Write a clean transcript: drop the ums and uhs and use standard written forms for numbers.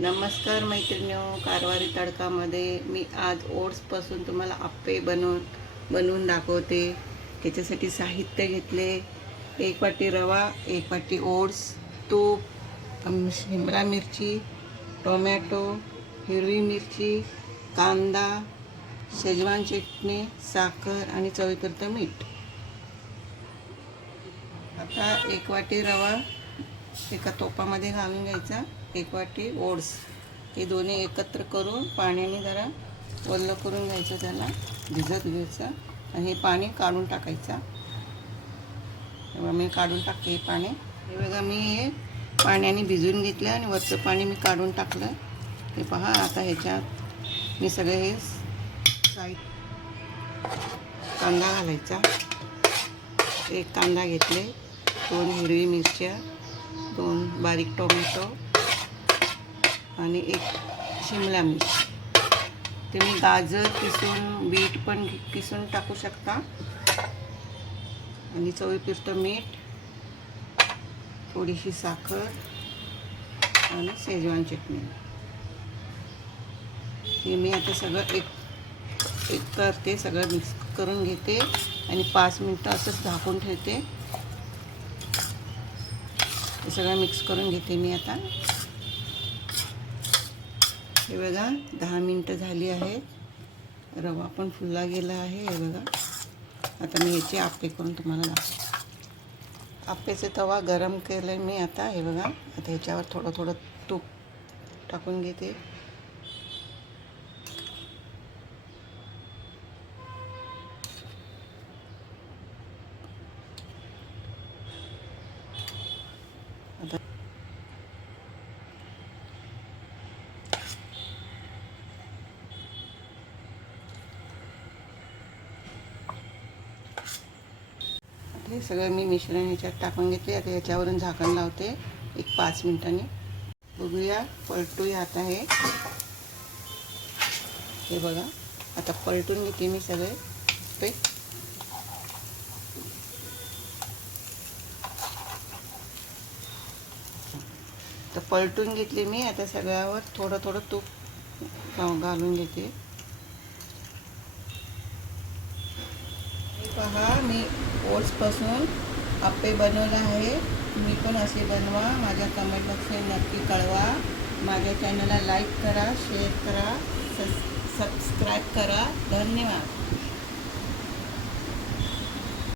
नमस्कार मैत्रिणींनो, कारवारी तडकामध्ये मी आज ओट्सपासून तुम्हाला आप्पे बनवून दाखवते. त्याच्यासाठी साहित्य घेतले: 1 वाटी रवा, 1 वाटी ओट्स, तूप, शिमला मिरची, टोमॅटो, हिरवी मिरची, कांदा, शेजवान चटणी, साखर आणि चवीपुरतं मीठ. आता 1 वाटी रवा एका तोपामध्ये घालून घ्यायचा, 1 वाटी ओट्स, हे दोन्ही एकत्र करून पाण्याने जरा ओलं करून घ्यायचं, त्याला भिजत घ्यायचं आणि हे पाणी काढून टाकायचं. तेव्हा मी काढून टाकते हे पाणी. हे बघा, मी हे पाण्याने भिजवून घेतलं आणि वरचं पाणी मी काढून टाकलं. हे पहा. आता ह्याच्यात मी सगळे हे कांदा घालायचा. 1 कांदा घेतले, 2 हिरवी मिरच्या, 2 बारीक टोमॅटो आणि 1 शिमला मिरची. तुम्ही गाजर किसून, बीट पण किसून टाकू शकता. आणि चवीपुरतं मीठ, थोडीशी साखर आणि शेजवान चटणी. हे मी आता सगळं एक करते, सगळं मिक्स करून घेते आणि 5 मिनटं असंच झाकून ठेवते. हे सगळं मिक्स करून घेते मी आता. हे बघा, 10 मिनटं झाली आहेत. रवा पण फुलला गेला आहे. हे बघा. आता मी ह्याचे आप्पे करून तुम्हाला दाखवते. आप्पेचे तवा गरम केले मी आता. हे बघा, आता ह्याच्यावर थोडं थोडं तूप टाकून घेते. आता हे सगळं मी मिश्रण ह्याच्यात टाकून घेतले. आता ह्याच्यावरून झाकण लावते 5 मिनिटांनी. बघूया, पलटूया आता. हे बघा, आता पलटून घेते मी सगळे आप्पे. तर पलटून घेतले मी. आता सगळ्यावर थोडं थोडं तूप घालून घेते. पहा, मी ओट्सपासून आप्पे बनवलं आहे. तुम्ही पण असे बनवा. माझ्या कमेंट बॉक्समध्ये नक्की कळवा. माझ्या चॅनलला लाईक करा, शेअर करा, सबस्क्राईब करा. धन्यवाद.